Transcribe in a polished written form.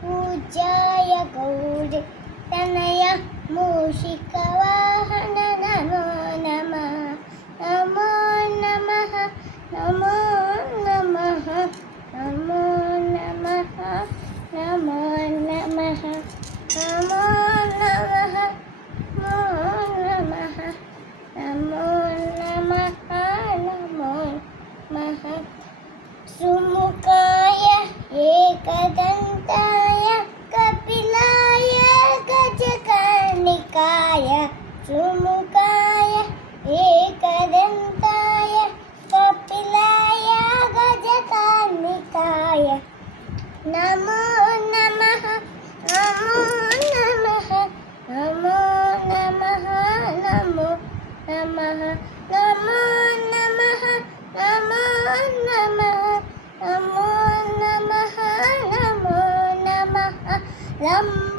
पूजाय गौरी तनय मूषिकवाहन नमो नमः नमो नमः नमो नमः नमो नमः नमो नमः नमो नमः नमो नमः नमो नमः सुमुखाय एकदन्ताय कपिलाय गजकर्णिकाय सुमुखाय एकदन्ताय कपिलाय गजकर्णिकाय नमो नमः नमो नमः नमो नमः नमो नमः नमो नमः नमो नमः नमो नमः नमो नमः